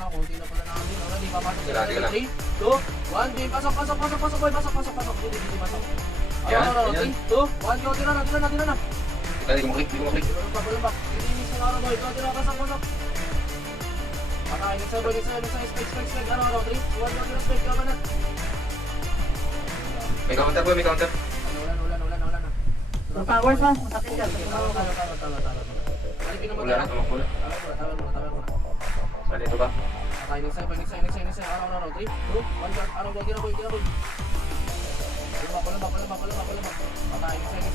Ora, konti na pala namin. Ora, di papasok Tira, tira. 3, 2, 1, game. Pasok, pasok, pasok, pasok, boy. Pasok, pasok, pasok. Hindi pasok. Yan, Ora, yan. 3, 2, 1, go. Tira na, tira na, tira na. Di ko maklik, di ko maklik. Bulan ba? Ininis na araw, boy. Go, tira, pasok, pasok. Patay, next side, boy. Next side, spike. Ora, 3, 1, go, tira, spike. Go, banat. May counter boy, may counter. Ulan na. Powers mo, masakit yan. Talo. Alipin naman Wala na, tayo. tumakbo na. Tawag mo. Saan dito ba? Patay, next side. Araw. 3, 2, 1, go. Araw, go. Tira, boy. Palambak. Patay, next side.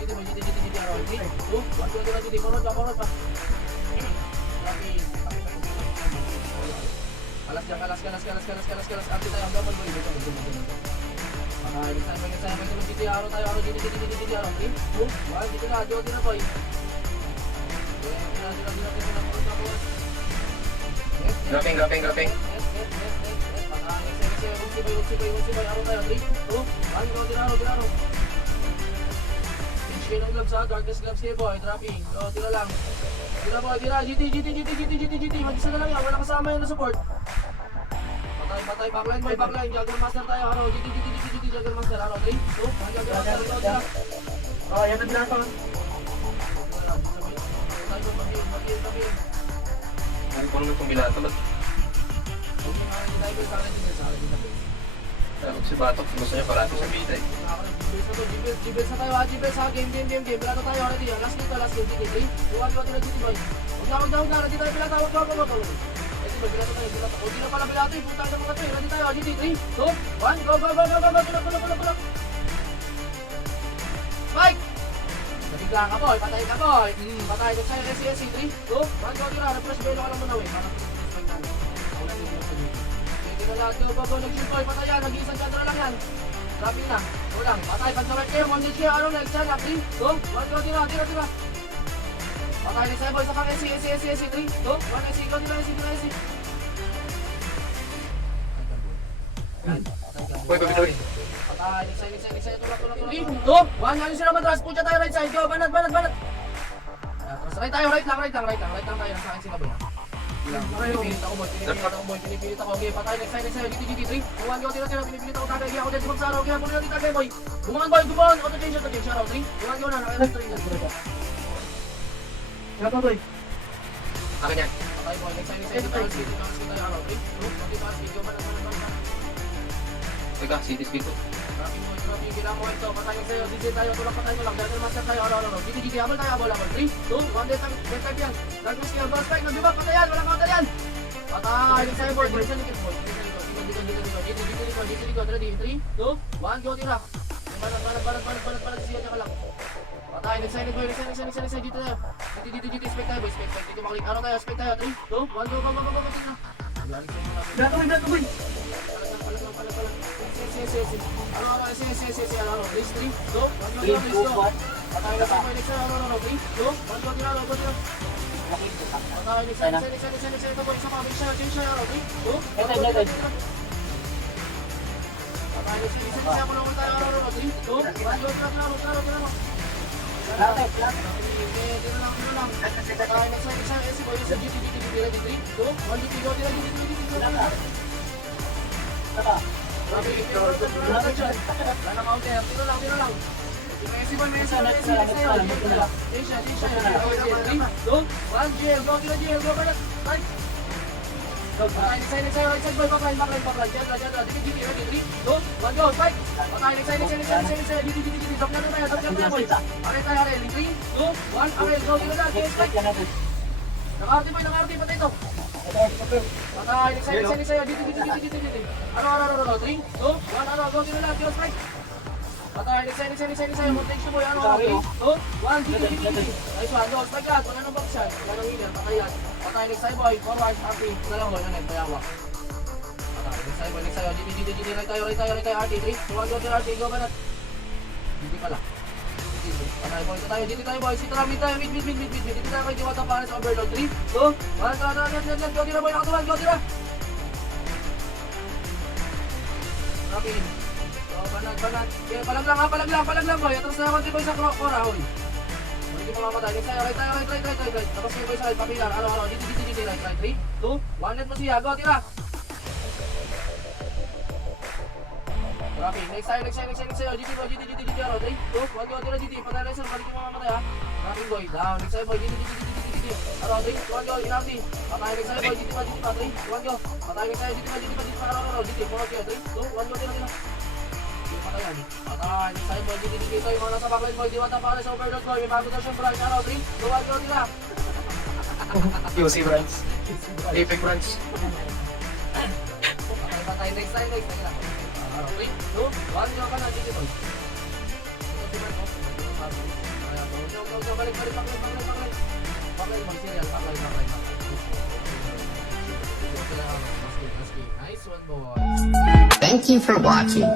GT. Araw, 3, 2, 1, go. Tira, GT. Korot pa. Tapi. Alas. Arte tayo, ang dapat, boy. Patay, next side. GT. Araw tayo. GT. Araw, 3, 2, 1, GT na. Tira, boy. Grapping. Unsibay, araw tayo, 3, 2, 1, go, tira. Pinch kayo ng gloves ha, darkness gloves kayo boy, dropping, go, tira lang. Tira boy, tira, GT, mag-isa na lang yan, wala kasama yun na support. Patay, backline, Juggle Master tayo, araw, GT, Juggle Master, araw, 3, 2, 1, Juggle Master, go, tira. Oh, yan ang lason. Tabi. Ano po naman itong binata ba? Dapat si Batok, gusto niya parati sa bita eh. G-Bells na tayo ha, G-Bells ha, game. Pilato tayo, ready ha, last game, GT, 3, 2, 1, go, tira, GT boy. Huwag na, ready tayo, pilato, huwag. Ready boy, pilato tayo. O, di na pala pilato eh, punta tayo mga tayo, ready tayo, GT, 3, 2, 1, go, tulak. Spike! Nabigla ka boy, patay ka boy. Patay ka sa'yo, SC, 3, 2, 1, go, tira, refresh belo ka lang muna, parang spike na. Wala din yung pag-ibig. Tira lahat, go, nag-shoot boy, patay yan, nag-iisang kadra lang yan. Dropping na, ulang, patay, pag-sabay kayo, 1 hit kayo, next yan, 3, 2, 1, go, tira. Patay na sa'yo boy, sa kang SC, 3, 2, 1, SC, go, tira, SC. Boy, pabitawi. Patay, next side, tulak. 3, 2, 1, ano sila matras, pucha tayo right side, go, banat. Right tayo, right lang tayo, nasa akin sila boy. Pinipilit ako boy, okay, patay, next side, GT, 3, 2, 1, go, tira, pinipilit ako, tagay, ako dyan, sa araw, kaya muna natin tagay boy. Bumangan boy, auto change, araw, 3, 2, 1, go na, naka-left ring na. Ano boy? Akin yan. Patay boy, next side, dito tayo, araw, 3, 2, 1, go, banat. Teka, city speed ko. Dropping, kailangan mo ito, patay next sa'yo, DJ tayo, tulak patay mo lang, Dragon Master tayo, araw, GT, habol tayo, habol, 3, 2, 1, dead type yan. Dragon Master, boss strike, nag-give up, patay yan, walang counter yan. Patay, next sa'yo boy, sa likod boy, dito, ready, 3, 2, 1, go, tira. Balat, siya ka lang. Patay, next side boy, next side, dito tayo. GT, spec tayo boy, spec, dito maklik, araw tayo, spec tayo, 3, 2, 1, go, tira. Gato boy. Ano, race 3, go, 1, go, let's go. Patay na sa boy, next side, 3, 2, 1, go, tira. Patay, next side, ito boy, isa pa, change siya, 3, 2, 1, go, tira. Patay, next side, ako lang tayo, 3, 2, 1, go, tira. Lahat. Tira lang. Patay, next side, SC boy, GT, ready, 3, 2, 1, GT, go, tira, GT. Wala counter, tiro lang. Messi boy, Messi. Tisha. 3, 2, 1, GL, go, balat. Right. Patay, next side, boy, backline. Dyan, GT, ready, 3, 2, 1, go, fight. Patay, next side, GT, drop na tayo, boy. Arel tayo, 3, 2, 1, Arel, go, tiro na, GS, fight. Naka-RT, patay ito. Patay, next side, GT. Ano, 3, 2, 1, go, tiro na, tiro, strike. Patay, next side, montage na boy, 3, 2, 1, GT. Nice one, go, strike ka, wala nang box yan, wala nang healer, patay yan. Patay, next side boy, forward, RT, dalawa boy, payawak. Patay, next side, GT, right tayo, RT, 3, 2, 1, go, tiro, RT, go, banat. GT pala. Patay boy, GT tayo boy, sitra, mid tayo, mid. Dito tayo kay Diwata para sa overload, 3, 2, 1, go, tira boy, nakatuwan, go, tira. Rapin. So, banat. Kaya palag lang boy. Atras na naman boy sa Cora, hoy. Hindi mo mamatay. Next tayo, right. Tapos kayo sa right, papilar. Ano, dito, right. 3, 2, 1, let mo siya. Go, tira. Okay, next tayo. GT, ano, 3, 2, 1, go, tira, GT. Patay na isa, balik mo mamatay, ha. Rapid boy, down. Next tayo, boy, GT. Ano, 3, 2, 1, go, inati. Patay, next tayo, boy, GT, 3, 2, 1, go. Patay, next tayo, GT, ano, GT, 4, 3, 2, 1, go, tira. Patayan. Patay, next tayo, boy, GT, yung mga nasa backline, boy, diwata pa rin sa overload, boy. May bago daw siyang branch, ano, 3, 2, 1, go, tira. QC branch. Apex branch. Patay, next tayo, next tayo. 3, 2, 1, go ka na, GT, boy. Balik, paklay, mag-serial, paklay. Nice one, boy. Thank you for watching.